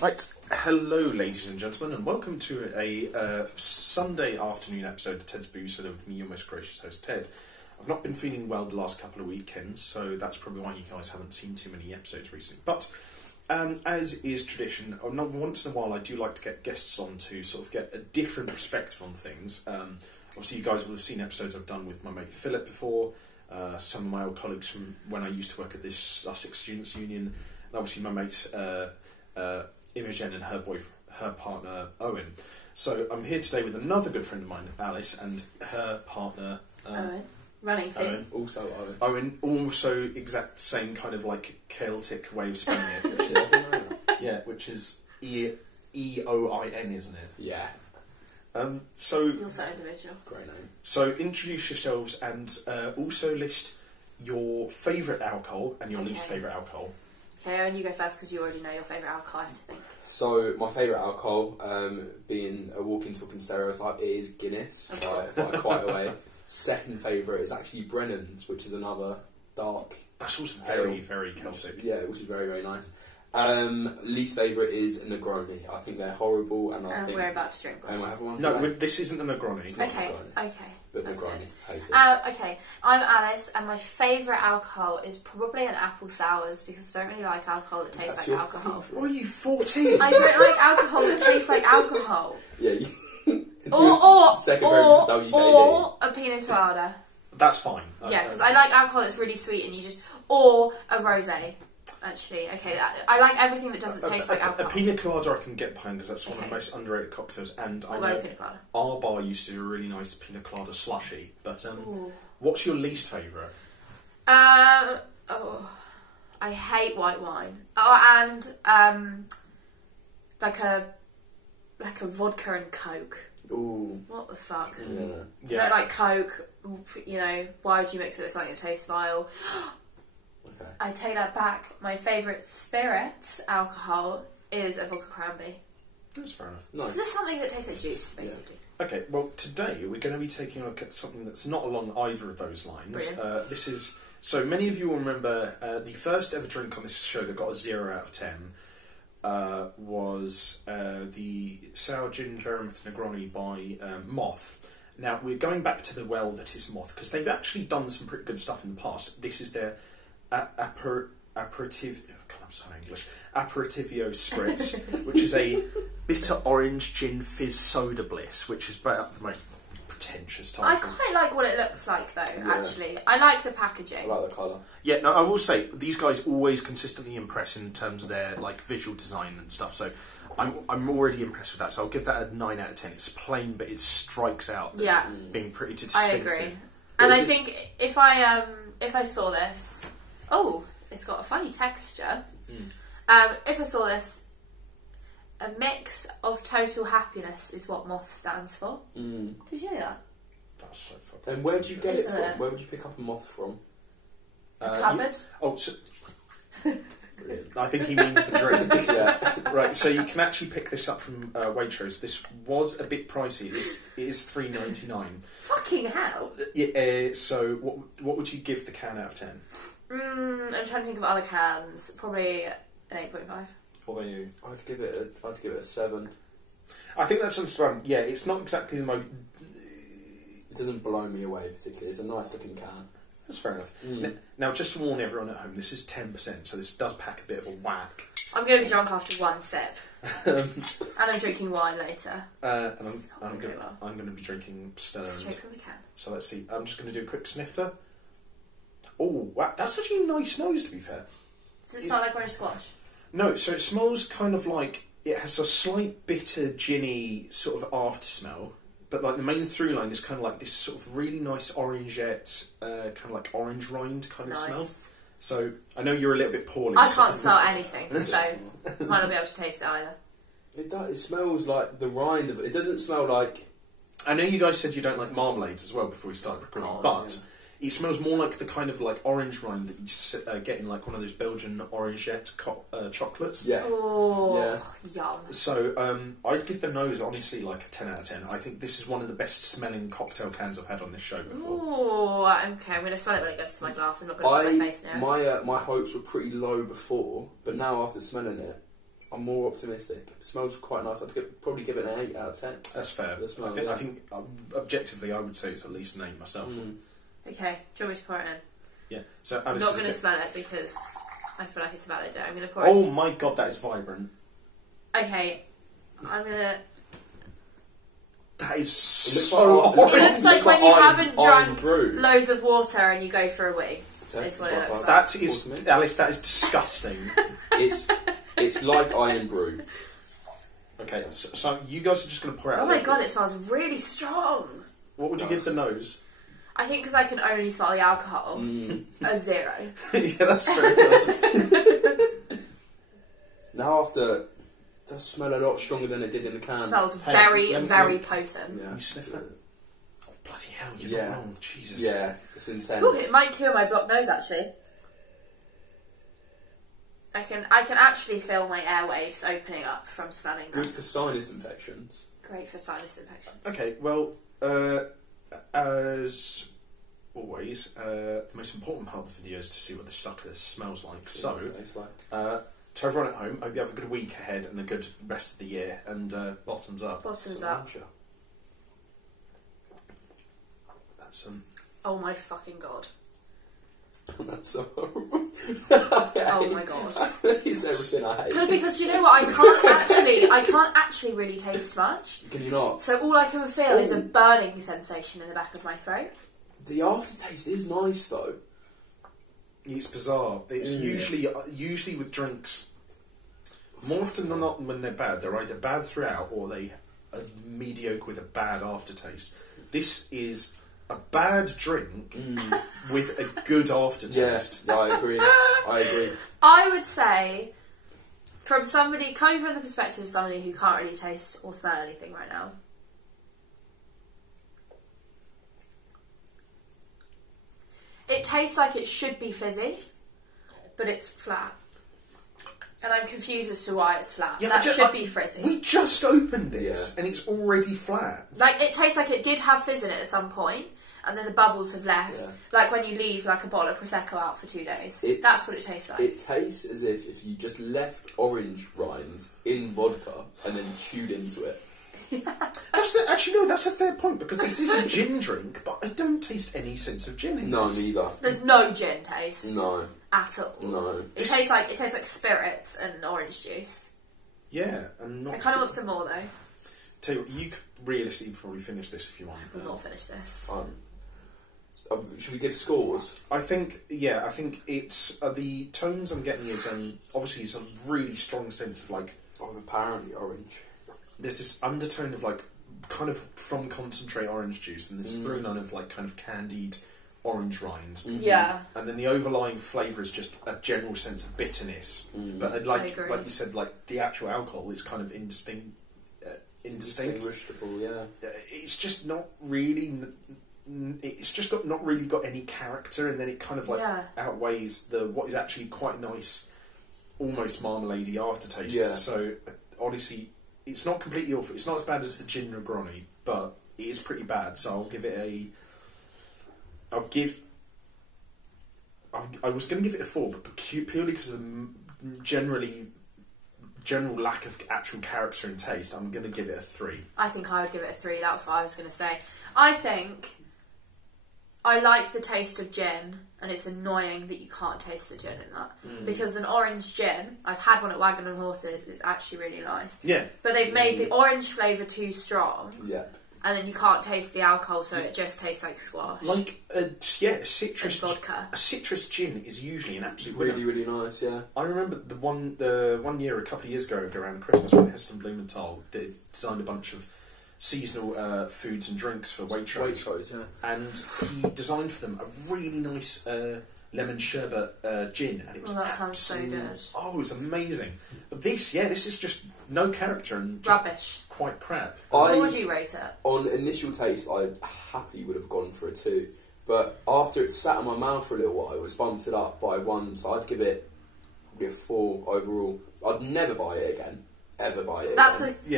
Right, hello ladies and gentlemen, and welcome to a Sunday afternoon episode of Ted's Booze of me, your most gracious host Ted. I've not been feeling well the last couple of weekends, so that's probably why you guys haven't seen too many episodes recently. But as is tradition, once in a while I do like to get guests on to sort of get a different perspective on things. Obviously you guys will have seen episodes I've done with my mate Philip before, some of my old colleagues from when I used to work at this Sussex Students' Union, and obviously my mates Imogen and her partner Owen. So I'm here today with another good friend of mine, Alice, and her partner Owen. Running thing. Owen. Also Owen. Owen, also exact same kind of like Celtic way of spelling it, which is E-O-I-N, isn't it? Yeah. So You're so individual. Great name. So introduce yourselves and also list your favourite alcohol and your least favourite alcohol. Okay, Owen, you go first because you already know your favourite alcohol, I have to think. So, my favourite alcohol, being a walking, talking stereotype, it is Guinness. It's like quite a way. Second favourite is actually Brennan's, which is another dark. That's also very, very Celtic. Yeah, which is very, very nice. Least favourite is Negroni. I think they're horrible, and I think we're about to drink one. No, this isn't a Negroni. Okay. But That's Negroni, hate it. Okay, I'm Alice, and my favourite alcohol is probably an apple sours because I don't really like alcohol that tastes like alcohol. What are you, 14? I don't like alcohol that tastes like alcohol. Yeah. Or WKD. a pina colada. That's fine. Yeah, because I like alcohol that's really sweet, and or a rosé. Actually, okay, I like everything that doesn't taste like alcohol. A pina colada I can get behind because that's one of the most underrated cocktails, and I know our bar used to do a really nice pina colada slushy. But what's your least favourite? I hate white wine. Oh, and like a vodka and Coke. Ooh. What the fuck? Yeah. I don't like Coke. You know, why would you mix it with something that tastes vile? Okay. I take that back. My favourite spirit alcohol is a vodka cranberry. That's fair enough. Nice. So just something that tastes like juice, basically. Yeah. Okay, well, today we're going to be taking a look at something that's not along either of those lines. This is... So, many of you will remember the first ever drink on this show that got a 0 out of 10 was the Sour Gin Vermouth Negroni by Moth. Now, we're going back to the well that is Moth, because they've actually done some pretty good stuff in the past. This is their Aperitivo Spritz, which is a bitter orange gin fizz soda bliss, which is about the most pretentious title. I quite like what it looks like, though. Yeah. Actually, I like the packaging. I like the colour. Yeah, no, I will say these guys always consistently impress in terms of their like visual design and stuff. So I'm already impressed with that. So I'll give that a 9 out of 10. It's plain, but it strikes out. As being pretty distinctive. I agree. And I think if I saw this. Oh, it's got a funny texture. If I saw this, a mix of total happiness is what Moth stands for. Did you know that? That's so fucking. And where did you get it from? Where would you pick up a Moth from? A cupboard. I think he means the drink. Yeah. Right, so you can actually pick this up from Waitrose. This was a bit pricey. It is $3.99. Fucking hell. So what would you give the can out of 10? I'm trying to think of other cans. Probably an 8.5. What about you? I'd give it a 7. I think that's understandable. Yeah, it's not exactly the most. It doesn't blow me away particularly. It's a nice looking can. That's fair enough. Now, just to warn everyone at home, this is 10%, so this does pack a bit of a whack. I'm going to be drunk after one sip, and I'm drinking wine later. And I'm going to be drinking stoned. Straight from the can. So let's see. I'm just going to do a quick snifter. Oh, wow. That's actually a nice nose, to be fair. Does it smell like orange squash? No, so it smells kind of like... It has a slight bitter, ginny sort of after smell. But like the main through line is kind of like this sort of really nice orangette, kind of like orange rind kind of smell. So I know you're a little bit poorly. I can't smell anything, so might not be able to taste it either. It does. It smells like the rind of it. It doesn't smell like... I know you guys said you don't like marmalades as well before we started recording, but it smells more like the kind of like orange rind that you get in like one of those Belgian orangette chocolates. Yeah. Oh, yum. So I'd give the nose honestly like a 10 out of 10. I think this is one of the best smelling cocktail cans I've had on this show before. Oh, okay. I'm going to smell it when it goes to my glass. I'm not going to put my face now. My hopes were pretty low before, but now after smelling it, I'm more optimistic. It smells quite nice. Probably give it an 8 out of 10. That's fair. I think objectively, I would say it's at least an 8 myself. Okay, do you want me to pour it in? Yeah. So I'm Alice not going to smell it because I feel like it's a bad idea. I'm going to pour it. Oh my god, that is vibrant. Okay, I'm going to... That is so orange. It looks like when you haven't drunk brew. loads of water and you go for a wee. Is what it looks like. That is, Alice, that is disgusting. It's like iron brew. Okay, so you guys are just going to pour out. Oh my god, it smells really strong. What would you give the nose? I think because I can only smell the alcohol, a 0. Yeah, that's fair. Now after, it does smell a lot stronger than it did in the can. It smells very potent. Yeah. You sniff that? Oh, bloody hell, you're not wrong. Jesus. Yeah, it's intense. Ooh, it might cure my blocked nose actually. I can actually feel my airwaves opening up from smelling that. Good for sinus infections. Great for sinus infections. Okay, well, as always, the most important part of the video is to see what the sucker smells like. So, to everyone at home, I hope you have a good week ahead and a good rest of the year. And bottoms up. Bottoms up. That's Oh my fucking god. That's so horrible. Oh my god. It's everything I hate. Because you know what, I can't actually really taste much. Can you not? So all I can feel is a burning sensation in the back of my throat. The aftertaste is nice though. It's bizarre. It's usually with drinks. More often than not, when they're bad, they're either bad throughout or they are mediocre with a bad aftertaste. This is a bad drink with a good aftertaste. Yeah, I agree. I would say, coming from the perspective of somebody who can't really taste or smell anything right now, it tastes like it should be fizzy, but it's flat. And I'm confused as to why it's flat. Yeah, that should be fizzy. We just opened this and it's already flat. Like, it tastes like it did have fizz in it at some point, and then the bubbles have left. Yeah. Like when you leave like a bottle of Prosecco out for 2 days. That's what it tastes like. It tastes as if you just left orange rinds in vodka and then chewed into it. That's a fair point, because this is a gin drink, but I don't taste any sense of gin in this. No, neither. There's no gin taste. No. At all. No. It tastes like spirits and orange juice. Yeah, and not. I kind of want some more though. Tell you what, you could realistically probably finish this if you want. I will not finish this. Should we give scores? I think it's the tones I'm getting is obviously some really strong sense of like. Oh, apparently orange. There's this undertone of like kind of from concentrate orange juice, and this through none of like kind of candied orange rind. Yeah. And then the overlying flavour is just a general sense of bitterness. But like you said, like the actual alcohol is kind of indistinct. Indistinguishable, yeah. It's just not really. It's just not really got any character, and then it kind of like outweighs what is actually quite nice, almost marmalade-y aftertaste. Yeah. So honestly, it's not completely awful. It's not as bad as the gin Negroni, but it is pretty bad. So I'll give it I was going to give it a 4, but purely because of the general lack of actual character and taste, I'm going to give it a 3. I think I would give it a 3. That's what I was going to say. I think I like the taste of gin, and it's annoying that you can't taste the gin in that. Because an orange gin, I've had one at Wagon and Horses, it's actually really nice. Yeah. But they've made the orange flavour too strong. Yeah. And then you can't taste the alcohol, so it just tastes like squash. Like, citrus vodka. A citrus gin is usually an absolute really, really nice, yeah. I remember the one year, a couple of years ago, around Christmas, when Heston Blumenthal designed a bunch of seasonal foods and drinks for Waitrose. Waitrose, yeah. And he designed for them a really nice lemon sherbet gin, and it was sounds so good. Oh, it was amazing. But this is just no character and just rubbish. Quite crap. What would you rate it? On initial taste, I happily would have gone for a 2, but after it sat in my mouth for a little while, it was bumped it up by 1, so I'd give it probably a 4 overall. I'd never buy it again, ever buy it.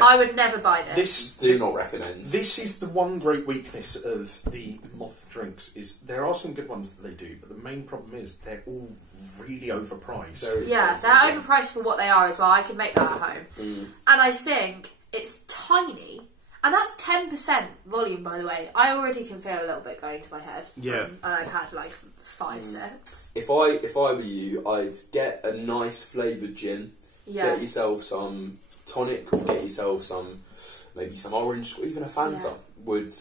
I would never buy this. Do not recommend. This is the one great weakness of the Moth drinks, is there are some good ones that they do, but the main problem is they're all really overpriced. They're overpriced for what they are as well. I could make that at home. And I think it's tiny. And that's 10% volume, by the way. I already can feel a little bit going to my head. Yeah. And I've had like 5, 6. If I were you, I'd get a nice flavoured gin. Yeah. Get yourself some tonic, or get yourself maybe some orange, or even a Fanta would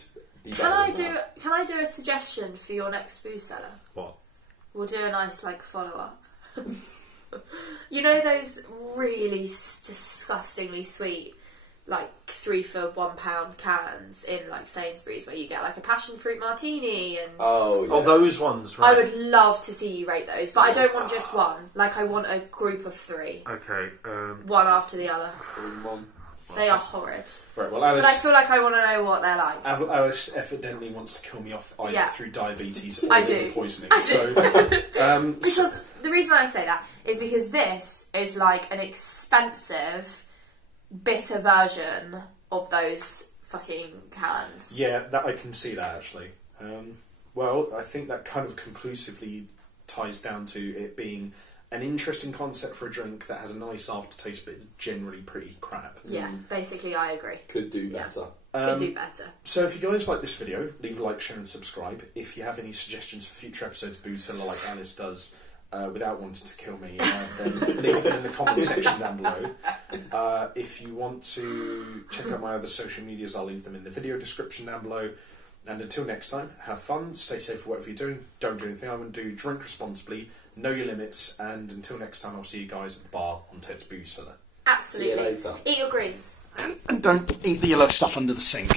be better. Can I do a suggestion for your next booze seller? What? We'll do a nice follow up. You know those really disgustingly sweet 3 for £1 cans in Sainsbury's where you get a passion fruit martini and those ones, right? I would love to see you rate those, but I don't want just one. I want a group of 3. Okay. One after the other. They are horrid. Right, well, Alice... But I feel like I want to know what they're like. Alice evidently wants to kill me off either through diabetes or poisoning. I do. So, because the reason I say that is because this is an expensive, bitter version of those fucking cans. Yeah, that I can see that actually. Well, I think that kind of conclusively ties down to it being an interesting concept for a drink that has a nice aftertaste but is generally pretty crap. Yeah, basically I agree. Could do better. Could do better. So if you guys like this video, leave a like, share and subscribe. If you have any suggestions for future episodes of Booze Cellar like Alice does, without wanting to kill me, then leave them in the comment section down below. If you want to check out my other social medias, I'll leave them in the video description down below. And until next time, have fun, stay safe for whatever you're doing, don't do anything I wouldn't do, drink responsibly, know your limits, and until next time I'll see you guys at the bar on Ted's Booze Cellar. Absolutely. See you later. Eat your greens. And don't eat the yellow stuff under the sink.